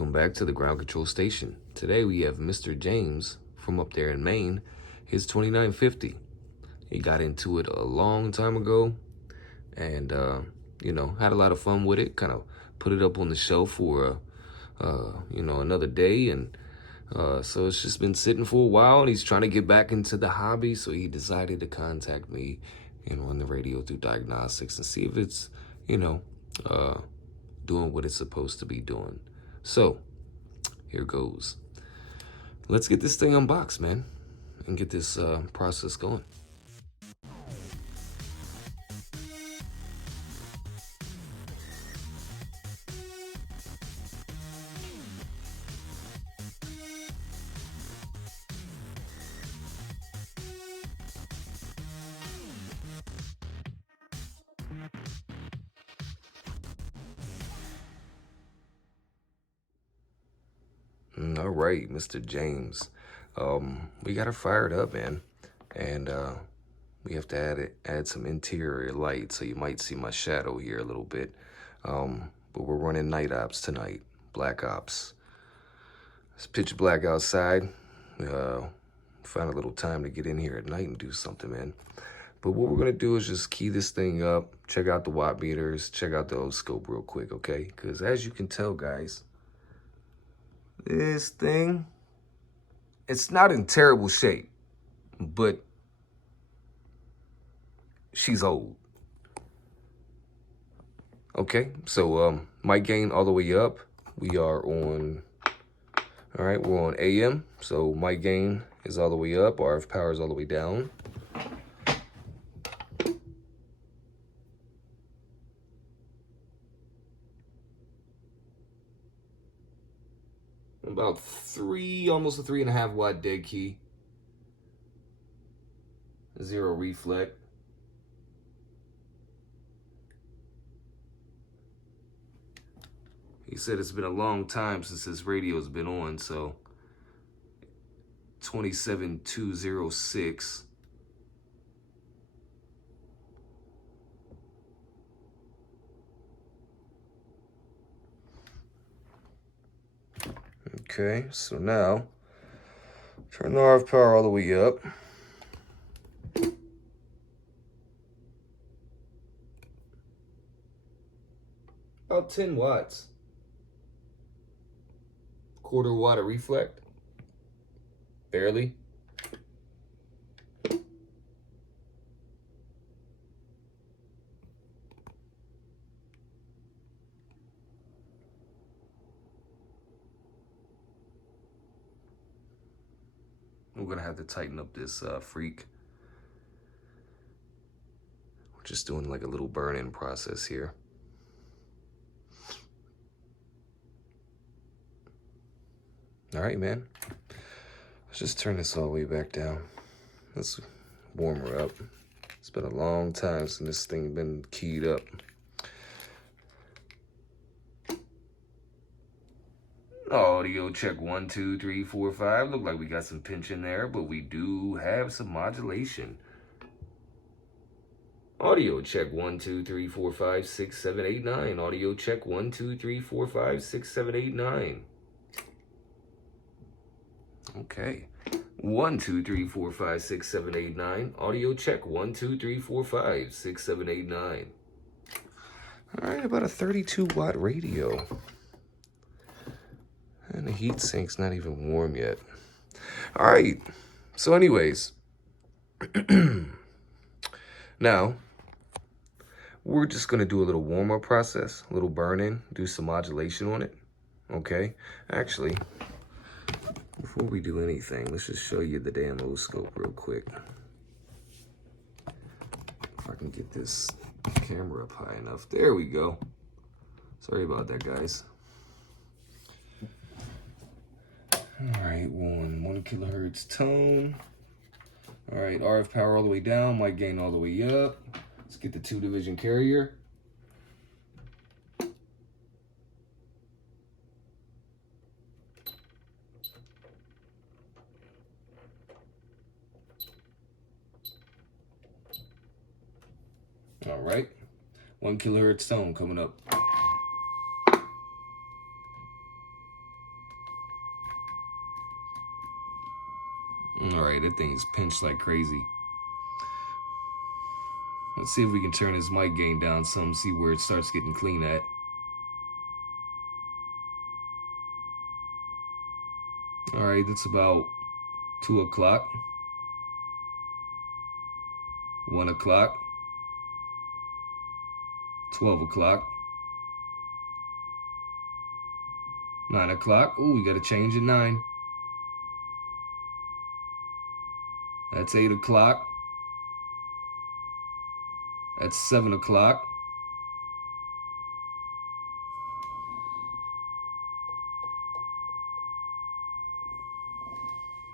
Welcome back to the ground control station. Today we have Mr. James from up there in Maine, his 2950. He got into it a long time ago and, had a lot of fun with it. Kind of put it up on the shelf for, another day. And so it's just been sitting for a while and he's trying to get back into the hobby. So he decided to contact me and run the radio through diagnostics and see if it's, doing what it's supposed to be doing. So, here goes. Let's get this thing unboxed, man, and get this process going. All right, Mr. James. We got her fired up, man. And we have to add some interior light, so you might see my shadow here a little bit. But we're running night ops tonight, black ops. It's pitch black outside. Find a little time to get in here at night and do something, man. But what we're gonna do is just key this thing up, check out the watt meters, check out the oscilloscope real quick, okay? Because as you can tell, guys, this thing, it's not in terrible shape, but she's old. Okay, so mic gain all the way up. We are on, all right, we're on AM, so mic gain is all the way up, RF power is all the way down. About almost a 3.5 watt dead key. 0 reflect. He said it's been a long time since this radio's been on, so 27206. Okay, so now turn the RF power all the way up. About 10 watts. Quarter watt of reflect. Barely. We're gonna have to tighten up this freak. We're just doing like a little burn-in process here. All right, man. Let's just turn this all the way back down. Let's warm her up. It's been a long time since this thing been keyed up. Audio check 1, 2, 3, 4, 5. Look like we got some pinch in there, but we do have some modulation. Audio check 1, 2, 3, 4, 5, 6, 7, 8, 9. Audio check 1, 2, 3, 4, 5, 6, 7, 8, 9. Okay. 1, 2, 3, 4, 5, 6, 7, 8, 9. Audio check 1, 2, 3, 4, 5, 6, 7, 8, 9. All right, about a 32 watt radio. And the heat sink's not even warm yet. All right. So anyways, now we're just going to do a little warm-up process, a little burn-in, do some modulation on it. Okay. Actually, before we do anything, let's just show you the damn oscilloscope real quick. If I can get this camera up high enough. There we go. Sorry about that, guys. All right, we're on 1 kilohertz tone. All right, RF power all the way down, mic gain all the way up. Let's get the 2-division carrier. All right, 1 kilohertz tone coming up. All right, that thing's pinched like crazy. Let's see if we can turn his mic gain down some, see where it starts getting clean at. All right, that's about 2 o'clock, 1 o'clock, 12 o'clock, 9 o'clock. Ooh, we got to change at 9. That's 8 o'clock. That's 7 o'clock.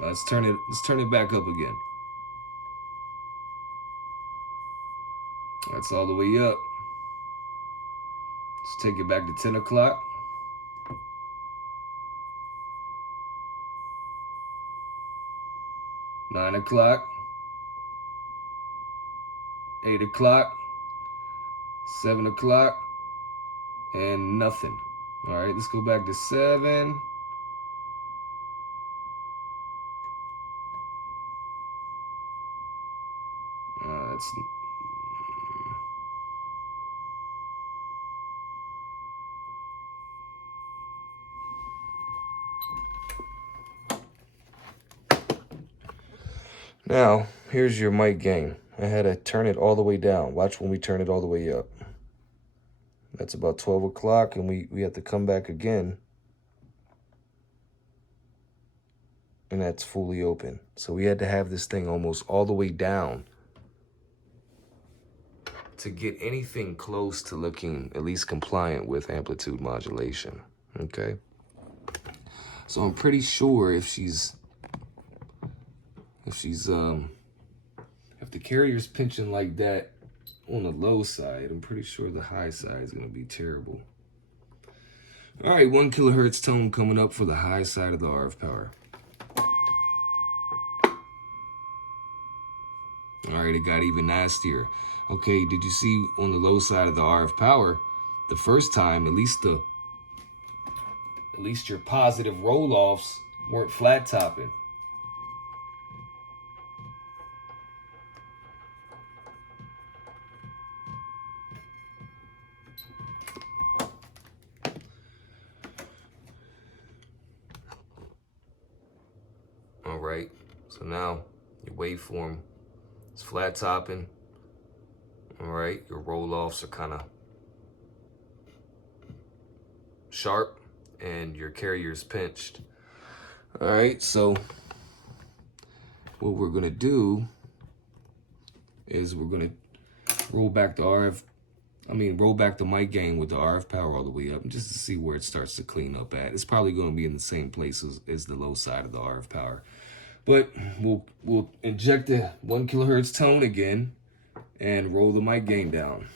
Let's turn it back up again. That's all the way up. Let's take it back to 10 o'clock. 9 o'clock. 8 o'clock. 7 o'clock. And nothing. All right, let's go back to 7. That's now, here's your mic gain. I had to turn it all the way down. Watch when we turn it all the way up. That's about 12 o'clock, and we have to come back again. And that's fully open. So we had to have this thing almost all the way down to get anything close to looking at least compliant with amplitude modulation, okay? So I'm pretty sure if the carrier's pinching like that on the low side, I'm pretty sure the high side is gonna be terrible. All right, 1 kilohertz tone coming up for the high side of the RF power. All right, it got even nastier. Okay, did you see on the low side of the RF power, the first time, at least your positive roll-offs weren't flat topping. All right, so now your waveform is flat topping. All right, your roll-offs are kind of sharp and your carrier's pinched. All right, so what we're gonna do is we're gonna roll back the mic gain with the RF power all the way up, just to see where it starts to clean up at. It's probably gonna be in the same place as the low side of the RF power. But we'll inject the 1 kilohertz tone again and roll the mic gain down.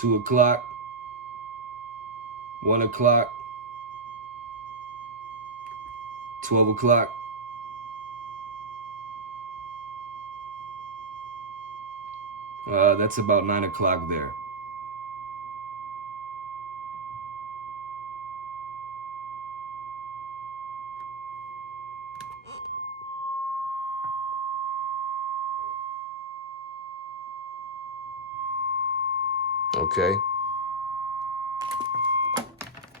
Two o'clock, 1 o'clock, 12 o'clock. That's about 9 o'clock there. Okay.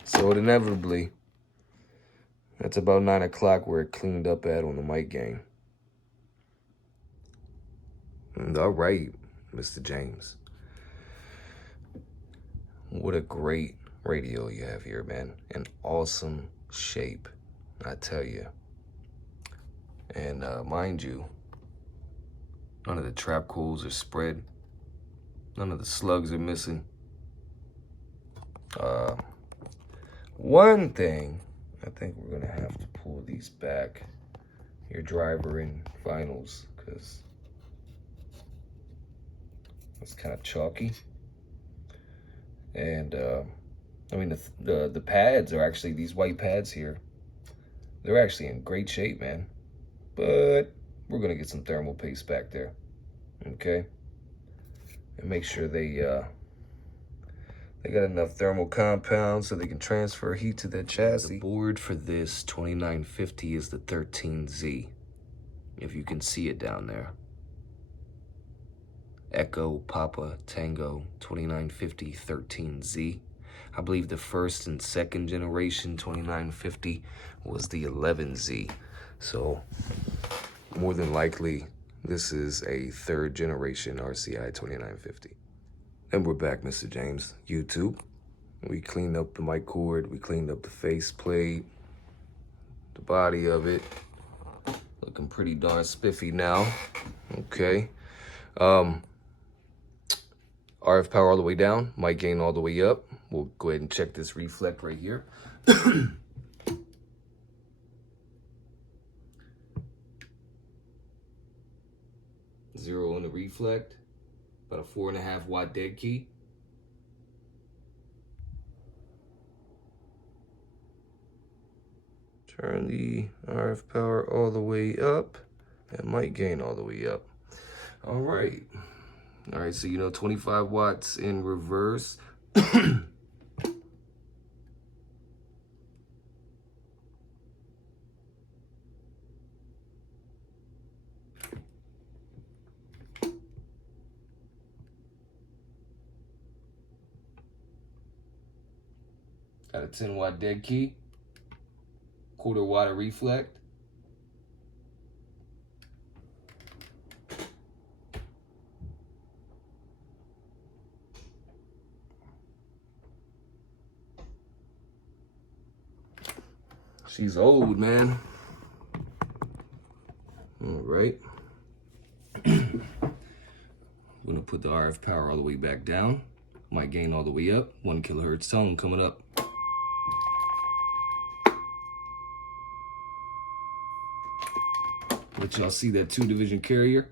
So it inevitably, that's about 9 o'clock where it cleaned up at on the mic gain. All right, Mr. James. What a great radio you have here, man. An awesome shape, I tell you. And mind you, none of the trap coils are spread. None of the slugs are missing. One thing, I think we're gonna have to pull these back, your driver and vinyls, because it's kind of chalky. And I mean, the pads are actually, these white pads here, they're actually in great shape, man. But we're gonna get some thermal paste back there, okay? And make sure they They got enough thermal compounds so they can transfer heat to their chassis. The board for this 2950 is the 13Z, if you can see it down there. Echo Papa Tango 2950 13Z. I believe the first and second generation 2950 was the 11Z. So more than likely, this is a third generation RCI 2950. And we're back, Mr. James. YouTube. We cleaned up the mic cord. We cleaned up the face plate, the body of it. Looking pretty darn spiffy now. Okay. RF power all the way down, mic gain all the way up. We'll go ahead and check this reflect right here. Zero on the reflect, about a 4.5 watt dead key. Turn the RF power all the way up and mic gain all the way up. All right. All right, so 25 watts in reverse. Got a 10 watt dead key, 1/4 watt of reflect. She's old, man. All right. I'm gonna put the RF power all the way back down. Mic gain all the way up. 1 kilohertz tone coming up. Let y'all see that 2-division carrier.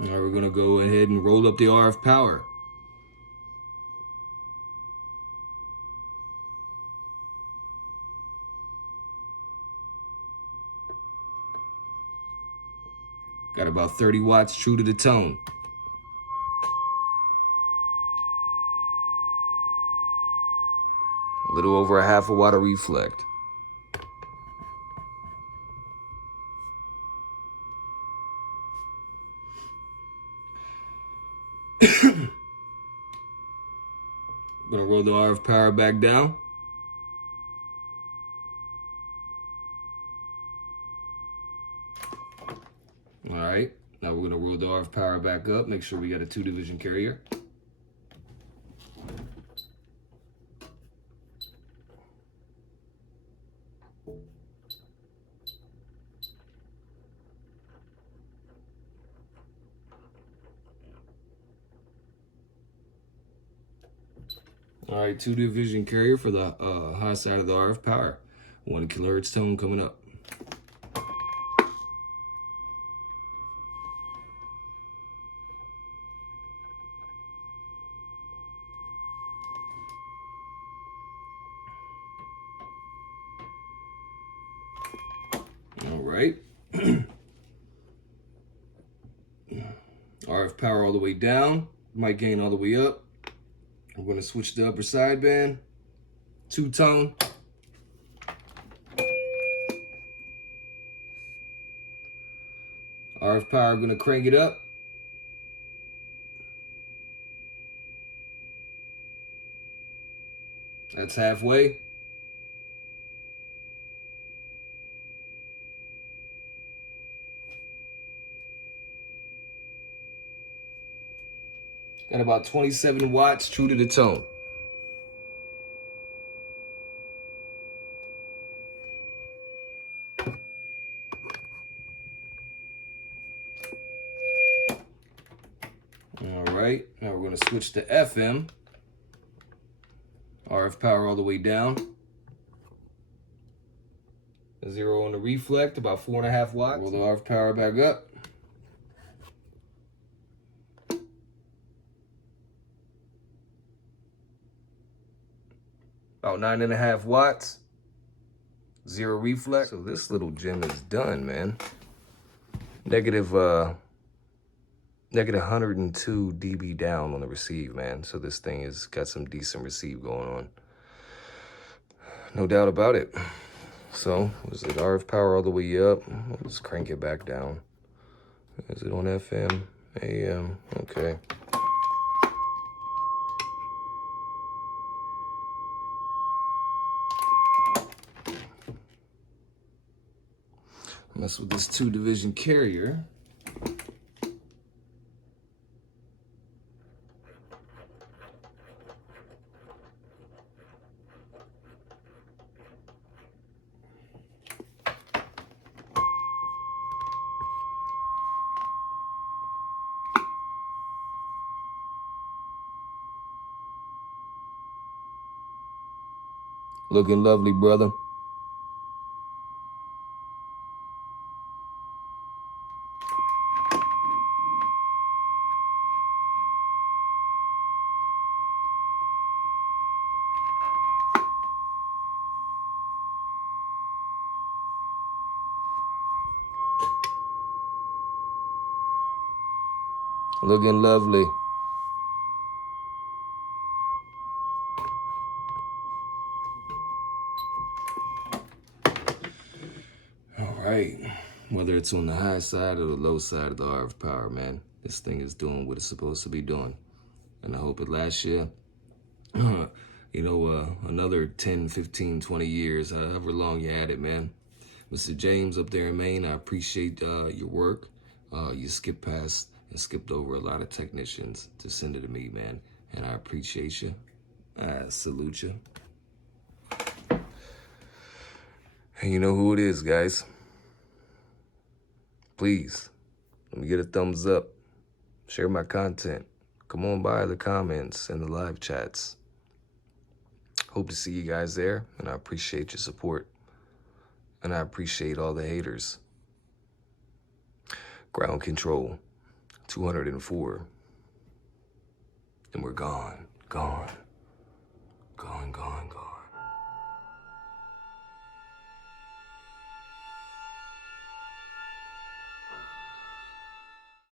All right, we're gonna go ahead and roll up the RF power. Got about 30 watts true to the tone. A little over a 1/2 watt of reflect. Gonna roll the RF power back down. All right, now we're gonna roll the RF power back up. Make sure we got a 2-division carrier. All right, 2-division carrier for the high side of the RF power. 1 kilohertz tone coming up. All right. RF power all the way down, mic gain all the way up. I'm gonna switch the upper sideband, 2-tone. RF power, gonna crank it up. That's halfway. Got about 27 watts true to the tone. right, now we're going to switch to FM. RF power all the way down. 0 on the reflect, about 4.5 watts. Roll the RF power back up. About 9.5 watts. 0 reflex. So this little gem is done, man. Negative 102 dB down on the receive, man. So this thing has got some decent receive going on. No doubt about it. So, was it RF power all the way up? Let's crank it back down. Is it on FM, AM? Okay. Mess with this 2-division carrier. Looking lovely, brother. Looking lovely. All right. Whether it's on the high side or the low side of the RF power, man, this thing is doing what it's supposed to be doing. And I hope it lasts you, another 10, 15, 20 years, however long you had it, man. Mr. James up there in Maine, I appreciate your work. You skipped past and skipped over a lot of technicians to send it to me, man. And I appreciate you. I salute you. And you know who it is, guys. Please, let me get a thumbs up. Share my content. Come on by the comments and the live chats. Hope to see you guys there, and I appreciate your support. And I appreciate all the haters. Ground control, 204. And we're gone.